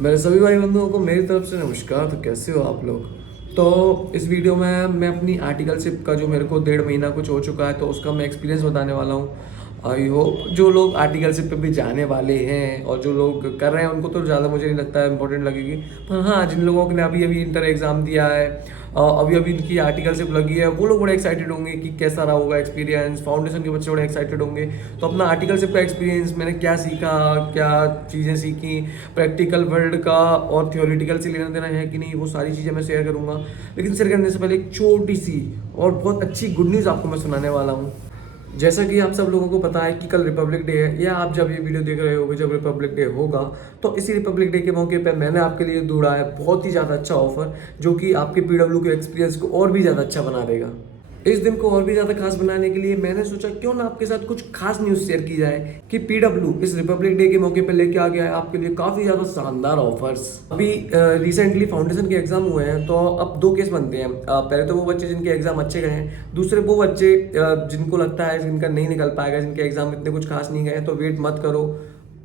मेरे सभी भाई बंधुओं को मेरी तरफ से नमस्कार। तो कैसे हो आप लोग? तो इस वीडियो में मैं अपनी आर्टिकलशिप का जो मेरे को 1.5 महीना कुछ हो चुका है तो उसका मैं एक्सपीरियंस बताने वाला हूँ। आई होप जो लोग आर्टिकलशिप पे भी जाने वाले हैं और जो लोग कर रहे हैं उनको तो ज़्यादा मुझे नहीं लगता है इंपॉर्टेंट लगेगी। पर हाँ, जिन लोगों ने अभी अभी इंटर एग्ज़ाम दिया है, अभी अभी इनकी आर्टिकलशिप लगी है, वो लोग बड़े एक्साइटेड होंगे कि कैसा रहा होगा एक्सपीरियंस। फाउंडेशन के बच्चे बड़े एक्साइटेड होंगे। तो अपना आर्टिकलशिप का एक्सपीरियंस, मैंने क्या सीखा, क्या चीज़ें सीखी, प्रैक्टिकल वर्ल्ड का और थियोरिटिकल से लेना देना है कि नहीं, वो सारी चीज़ें मैं शेयर करूँगा। लेकिन शेयर करने से पहले एक छोटी सी और बहुत अच्छी गुड न्यूज़ आपको मैं सुनाने वाला हूँ। जैसा कि आप सब लोगों को पता है कि कल रिपब्लिक डे है, या आप जब ये वीडियो देख रहे होगे जब रिपब्लिक डे होगा, तो इसी रिपब्लिक डे के मौके पर मैंने आपके लिए ढूंढा है बहुत ही ज़्यादा अच्छा ऑफर, जो कि आपके पीडब्ल्यू के एक्सपीरियंस को और भी ज़्यादा अच्छा बना देगा। इस दिन को और भी ज़्यादा खास बनाने के लिए मैंने सोचा क्यों ना आपके साथ कुछ खास न्यूज़ शेयर की जाए कि पीडब्ल्यू इस रिपब्लिक डे के मौके पर लेके आ गया है आपके लिए काफ़ी ज़्यादा शानदार ऑफर्स। अभी रिसेंटली फाउंडेशन के एग्जाम हुए हैं, तो अब दो केस बनते हैं। पहले तो वो बच्चे जिनके एग्जाम अच्छे गए हैं, दूसरे वो बच्चे जिनको लगता है जिनका नहीं निकल पाएगा, जिनके एग्जाम इतने कुछ खास नहीं गए, तो वेट मत करो,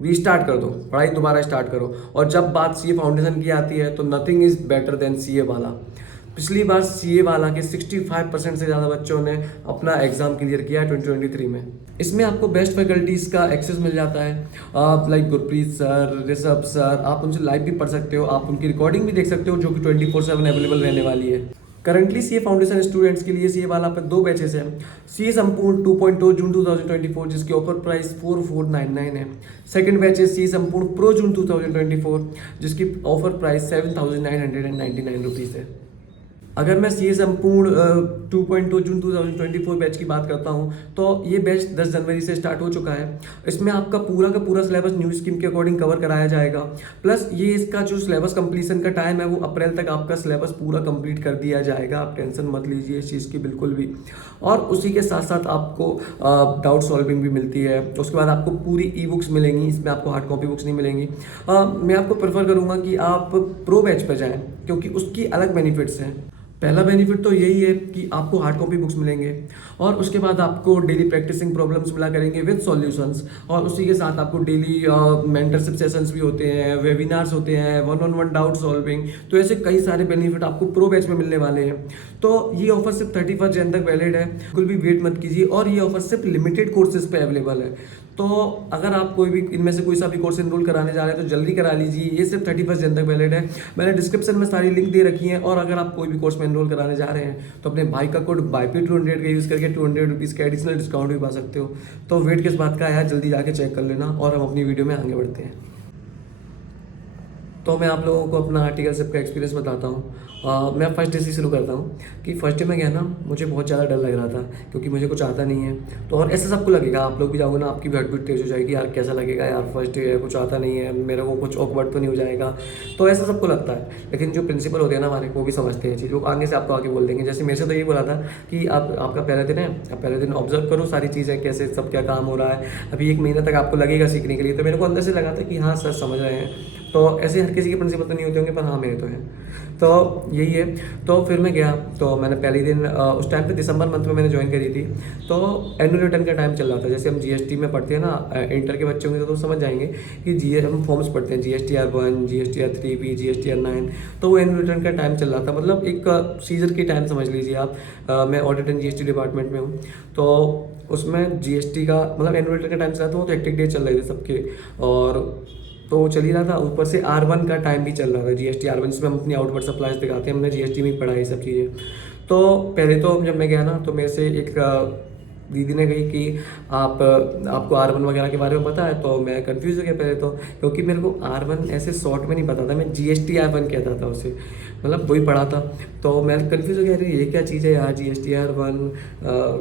रीस्टार्ट कर दो, पढ़ाई दोबारा स्टार्ट करो। और जब बात सीए फाउंडेशन की आती है तो nothing is better than CA वाला। पिछली बार सीए वाला के 65% से ज़्यादा बच्चों ने अपना एग्जाम क्लियर किया है 2023 में। इसमें आपको बेस्ट फैकल्टीज़ का एक्सेस मिल जाता है, आप like Gurpreet sir, Rishabh sir, आप उनसे लाइव भी पढ़ सकते हो, आप उनकी रिकॉर्डिंग भी देख सकते हो जो कि 24/7 अवेलेबल रहने वाली है। करंटली सीए फाउंडेशन स्टूडेंट्स के लिए सीए वाला पर दो बैचेस हैं। सीए संपूर्ण 2.0 जून 2024 जिसकी ऑफर प्राइस 4499 है। सेकंड बैच है सीए संपूर्ण प्रो जून 2024 जिसकी ऑफर प्राइस 7999 रुपीज़ है। अगर मैं सी ए संपूर्ण 2.2 जून 2024 बैच की बात करता हूँ तो ये बैच 10 जनवरी से स्टार्ट हो चुका है। इसमें आपका पूरा का पूरा सिलेबस न्यू स्कीम के अकॉर्डिंग कवर कराया जाएगा। प्लस ये इसका जो सिलेबस कंप्लीशन का टाइम है वो अप्रैल तक आपका सिलेबस पूरा कंप्लीट कर दिया जाएगा। आप टेंशन मत लीजिए इस चीज़ की बिल्कुल भी। और उसी के साथ साथ आपको डाउट सॉल्विंग भी मिलती है। उसके बाद आपको पूरी ई बुक्स मिलेंगी, इसमें आपको हार्ड कॉपी बुक्स नहीं मिलेंगी। मैं आपको प्रेफर करूँगा कि आप प्रो बैच पर जाएँ क्योंकि उसकी अलग बेनिफिट्स हैं। पहला बेनिफिट तो यही है कि आपको हार्ड कॉपी बुक्स मिलेंगे और उसके बाद आपको डेली प्रैक्टिसिंग प्रॉब्लम्स मिला करेंगे विद सॉल्यूशंस। और उसी के साथ आपको डेली मेंटरशिप सेशंस भी होते हैं, वेबिनार्स होते हैं, 1-on-1 डाउट सॉल्विंग। तो ऐसे कई सारे बेनिफिट आपको प्रो बैच में मिलने वाले हैं। तो ये ऑफर सिर्फ 31 जन तक वैलिड है, बिल्कुल भी वेट मत कीजिए। और ये ऑफर सिर्फ लिमिटेड कोर्सेज पे अवेलेबल है। तो अगर आप कोई भी इनमें से कोई सा भी कोर्स एनरोल कराने जा रहे हैं तो जल्दी करा लीजिए। ये सिर्फ 31 जन तक वैलिड है। मैंने डिस्क्रिप्शन में सारी लिंक दे रखी है। और अगर आप कोई भी कोर्स में एनरोल कराने जा रहे हैं तो अपने भाई का कोड BYP200 का यूज़ करके 200 रुपीज़ का एडिशनल डिस्काउंट भी पा सकते हो। तो वेट किस बात का है यार, जल्दी जाके चेक कर लेना और हम अपनी वीडियो में आगे बढ़ते हैं। तो मैं आप लोगों को अपना आर्टिकलशिप का एक्सपीरियंस बताता हूँ। मैं फर्स्ट डे से शुरू करता हूँ कि फर्स्ट डे में गया ना, मुझे बहुत ज़्यादा डर लग रहा था क्योंकि मुझे कुछ आता नहीं है। तो और ऐसा सबको लगेगा, आप लोग भी जाओगे ना, आपकी भी हार्ट बीट तेज हो जाएगी, यार कैसा लगेगा यार फर्स्ट डे है, कुछ आता नहीं है, मेरे को कुछ ऑकवर्ड तो नहीं हो जाएगा। तो ऐसा सबको लगता है। लेकिन जो प्रिंसिपल होते हैं ना हमारे, वो भी समझते हैं चीज़, वो आगे से आपको आगे बोल देंगे। जैसे मेरे से तो ये बोला था कि आपका पहला दिन है, आप पहले दिन ऑब्जर्व करो सारी चीज़ें, कैसे सब क्या काम हो रहा है। अभी 1 महीने तक आपको लगेगा सीखने के लिए। तो मेरे को अंदर से लगा था कि हाँ सर समझ रहे हैं। तो ऐसे हर किसी के प्रिंसिपल तो नहीं होते होंगे, पर हाँ मेरे तो हैं। तो यही है। तो फिर मैं गया, तो मैंने पहले दिन उस टाइम पे दिसंबर मंथ में मैंने ज्वाइन करी थी। तो एनुअल रिटर्न का टाइम चल रहा था। जैसे हम जीएसटी में पढ़ते हैं ना, इंटर के बच्चे होंगे तो समझ जाएंगे कि हम फॉर्म्स पढ़ते हैं GSTR1, GSTR3B, GSTR9। तो वो एनुअल रिटर्न का टाइम चल रहा था, मतलब एक सीजन की टाइम समझ लीजिए आप। मैं ऑडिट एंड जीएसटी डिपार्टमेंट में हूँ। तो उसमें जीएसटी का मतलब एनुअल रिटर्न का टाइम चल रहा था, वो तो हेक्टिक डे चल रहे थे सबके। और तो वो चल ही रहा था। ऊपर से R1 का टाइम भी चल रहा था, GST R1 जिसमें हम अपनी आउटवर्ड सप्लाईज दिखाते हैं। हमने GST में ही पढ़ा ये सब चीज़ें। तो पहले तो जब मैं गया ना तो मेरे से एक दीदी ने कही कि आपको R1 वगैरह के बारे में पता है। तो मैं कंफ्यूज हो गया पहले तो, क्योंकि मेरे को R1 ऐसे शॉर्ट में नहीं पता था, मैं GST R1 कहता था उसे, मतलब वही पढ़ा था। तो मैं कंफ्यूज हो गया, अरे ये क्या चीज़ है यार GST R1।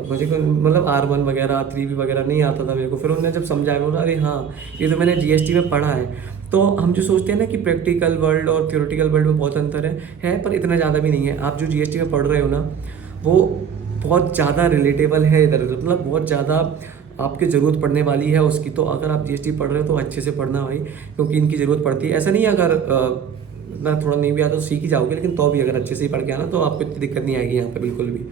मुझे मतलब R1 वगैरह 3B वगैरह नहीं आता था मेरे को। फिर उन्होंने जब समझाया, बोला अरे हाँ ये तो मैंने GST में पढ़ा है। तो हम जो सोचते हैं ना कि प्रैक्टिकल वर्ल्ड और थ्योरेटिकल वर्ल्ड में बहुत अंतर है, पर इतना ज़्यादा भी नहीं है। आप जो GST में पढ़ रहे हो ना, वो बहुत ज़्यादा रिलेटेबल है इधर उधर, मतलब बहुत ज़्यादा आपकी ज़रूरत पड़ने वाली है उसकी। तो अगर आप GST पढ़ रहे हो तो अच्छे से पढ़ना भाई, क्योंकि इनकी ज़रूरत पड़ती है। ऐसा नहीं है अगर इतना थोड़ा नहीं भी आता तो सीख ही जाओगे, लेकिन तो भी अगर अच्छे से ही पढ़ के आना तो आपको इतनी दिक्कत नहीं आएगी यहाँ पे बिल्कुल भी।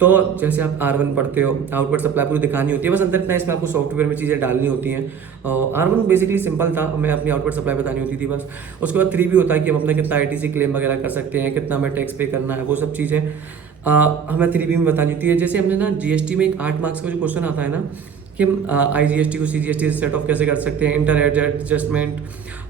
तो जैसे आप R1 पढ़ते हो, आउटपुट सप्लाई पूरी दिखानी होती है, बस अंतर इतना है इसमें आपको सॉफ्टवेयर में चीज़ें डालनी होती हैं। R1 बेसिकली सिंपल था, हमें अपनी आउटपुट सप्लाई बतानी होती थी बस। उसके बाद 3 भी होता है कि हम अपना कितना ITC क्लेम वगैरह कर सकते हैं, कितना हमें टैक्स पे करना है, वो सब चीज़ें हमें 3B में बतानी होती है। जैसे हमने ना GST में एक 8 मार्क्स का जो क्वेश्चन आता है ना कि हम IGST को CGST से सेट ऑफ कैसे कर सकते हैं, इंटर एड एडजस्टमेंट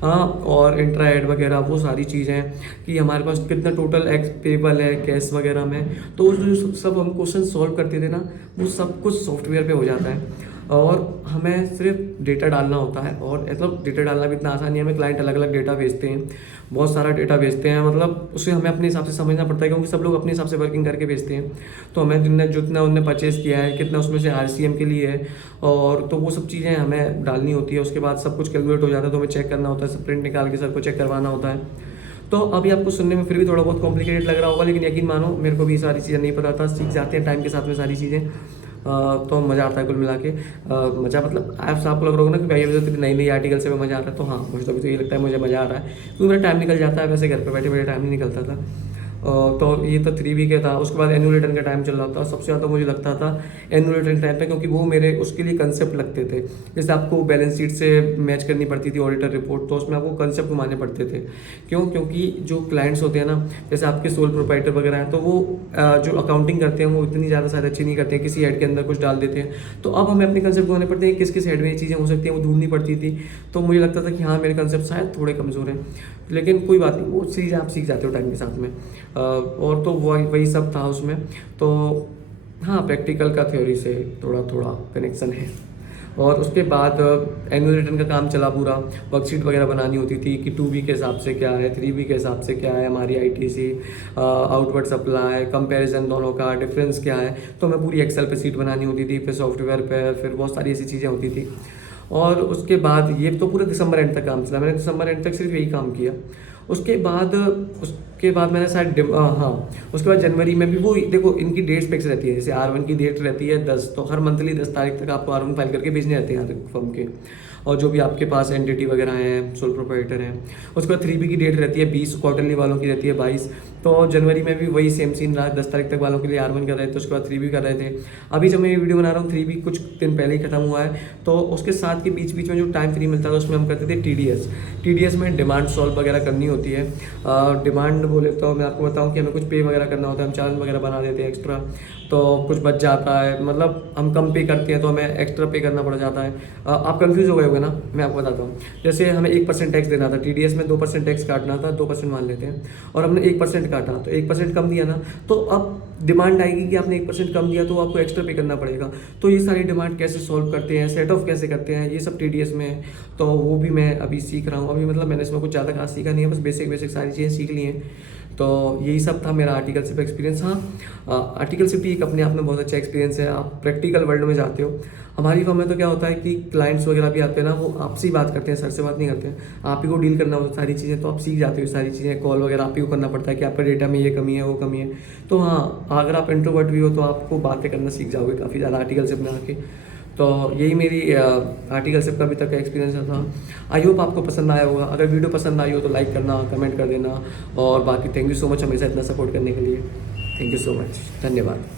और इंट्रा एड वगैरह, वो सारी चीज़ें कि हमारे पास कितना टोटल एक्स पेबल है कैश वगैरह में। तो जो सब हम क्वेश्चन सॉल्व करते थे ना, वो सब कुछ सॉफ्टवेयर पे हो जाता है और हमें सिर्फ डेटा डालना होता है। और मतलब डेटा डालना भी इतना आसान नहीं है, हमें क्लाइंट अलग अलग डेटा भेजते हैं, बहुत सारा डेटा भेजते हैं, मतलब उसे हमें अपने हिसाब से समझना पड़ता है, क्योंकि सब लोग अपने हिसाब से वर्किंग करके भेजते हैं। तो हमें जितना उनने परचेज़ किया है, कितना उसमें से RCM के लिए है, और तो वो सब चीज़ें हमें डालनी होती है। उसके बाद सब कुछ कैलकुलेट हो जाता है, तो हमें चेक करना होता है, सब प्रिंट निकाल के सर को चेक करवाना होता है। तो अभी आपको सुनने में फिर भी थोड़ा बहुत कॉम्प्लिकेटेड लग रहा होगा, लेकिन यकीन मानो मेरे को भी ये सारी चीज़ें नहीं पता था, सीख जाते हैं टाइम के साथ में सारी चीज़ें। तो मज़ा आता है कुल मिला के। मज़ा मतलब आपको लग रहा होगा ना कि भाई अभी तो नई नई आर्टिकल से मज़ा आ रहा है, तो हाँ मुझे तो अभी तो ये लगता है मुझे मज़ा आ रहा है, क्योंकि मेरा टाइम निकल जाता है, वैसे घर पे बैठे बैठे टाइम नहीं निकलता था। तो ये तो 3B का था। उसके बाद एनुअल रिटर्न का टाइम चल रहा था, सबसे ज़्यादा मुझे लगता था एनुअल रिटर्न टाइम पे, क्योंकि वो मेरे उसके लिए कंसेप्ट लगते थे। जैसे आपको बैलेंस शीट से मैच करनी पड़ती थी ऑडिटर रिपोर्ट, तो उसमें आपको कंसेप्ट घुमाने पड़ते थे। क्यों? क्योंकि जो क्लाइंट्स होते हैं ना, जैसे आपके सोल प्रोप्राइटर वगैरह हैं, तो वो जो अकाउंटिंग करते हैं वो इतनी ज़्यादा शायद अच्छी नहीं करते हैं, किसी हेड के अंदर कुछ डाल देते हैं। तो अब हमें अपने कंसेप्ट घुमाने पड़ते हैं, किस किस हेड में ये चीज़ें हो सकती हैं, वो ढूंढनी पड़ती थी। तो मुझे लगता था कि हाँ मेरे कंसेप्ट शायद थोड़े कमज़ोर हैं, लेकिन कोई बात नहीं, वो चीज़ें आप सीख जाते हो टाइम के साथ में। और तो वही सब था उसमें। तो हाँ, प्रैक्टिकल का थ्योरी से थोड़ा थोड़ा कनेक्शन है। और उसके बाद एनुअल रिटर्न का काम चला पूरा, वर्कशीट वगैरह बनानी होती थी कि 2B के हिसाब से क्या है, 3B के हिसाब से क्या है, हमारी ITC, आउटवर्ड सप्लाई, कंपैरिजन दोनों का डिफरेंस क्या है। तो हमें पूरी एक्सेल पे सीट बनानी होती थी, फिर सॉफ्टवेयर पे, फिर बहुत सारी ऐसी चीज़ें होती थी। और उसके बाद ये तो पूरा दिसंबर एंड तक काम चला, मैंने दिसंबर एंड तक सिर्फ यही काम किया। उसके बाद मैंने शायद हाँ, उसके बाद जनवरी में भी वो देखो इनकी डेट्स फिक्स रहती है। जैसे R1 की डेट रहती है 10, तो हर मंथली 10 तारीख तक आपको R1 फाइल करके भेजने रहते हैं हर फर्म के, और जो भी आपके पास एंटिटी वगैरह हैं, सोल प्रोप्राइटर हैं। उसके बाद 3B की डेट रहती है 20, क्वार्टरली वालों की रहती है 22। तो जनवरी में भी वही सेम सीन रहा, 10 तारीख तक वालों के लिए R1 कर रहे थे, उसके बाद 3B कर रहे थे। अभी जब मैं ये वीडियो बना रहा हूँ 3B कुछ दिन पहले ही खत्म हुआ है, तो उसके साथ के बीच बीच में जो टाइम फ्री मिलता था उसमें हम करते थे TDS में डिमांड सॉल्व वगैरह करनी होती है। डिमांड बोले तो मैं आपको बताऊं कि हमें कुछ पे वगैरह करना होता है, हम चालान वगैरह बना देते हैं एक्स्ट्रा, तो कुछ बच जाता है, मतलब हम कम पे करते हैं तो हमें एक्स्ट्रा पे करना पड़ जाता है। आप कंफ्यूज हो गए होंगे ना, मैं आपको बताता हूँ। जैसे हमें 1% टैक्स देना था, TDS में 2% टैक्स काटना था, 2% मान लेते हैं, और हमने 1% काटा, तो 1% कम दिया ना, तो अब डिमांड आएगी कि आपने 1% कम दिया तो आपको एक्स्ट्रा पे करना पड़ेगा। तो ये सारी डिमांड कैसे सॉल्व करते हैं, सेट ऑफ कैसे करते हैं, ये सब TDS में है। तो वो भी मैं अभी सीख रहा हूँ। अभी मतलब मैंने इसमें कुछ ज़्यादा खास सीखा नहीं है, बस बेसिक सारी चीज़ें सीख ली हैं। तो यही सब था मेरा आर्टिकलशिप एक्सपीरियंस। हाँ, आर्टिकलशिप भी एक अपने आप में बहुत अच्छा एक्सपीरियंस है, आप प्रैक्टिकल वर्ल्ड में जाते हो। हमारी फर्म में तो क्या होता है कि क्लाइंट्स वगैरह भी आते हैं ना, वो आपसे ही बात करते हैं, सर से बात नहीं करते हैं, आप ही को डील करना होता है सारी चीज़ें, तो आप सीख जाते हो सारी चीज़ें। कॉल वगैरह आप ही को करना पड़ता है कि आपका डेटा में ये कमी है वो कमी है। तो हाँ, अगर आप इंट्रोवर्ट भी हो तो आपको बातें करना सीख जाओगे काफ़ी ज़्यादा आर्टिकलशिप में आके। तो यही मेरी आर्टिकलशिप का अभी तक का एक्सपीरियंस था। आई होप आपको पसंद आया होगा। अगर वीडियो पसंद आई हो तो लाइक करना, कमेंट कर देना, और बाकी थैंक यू सो मच हमेशा इतना सपोर्ट करने के लिए। थैंक यू सो मच, धन्यवाद।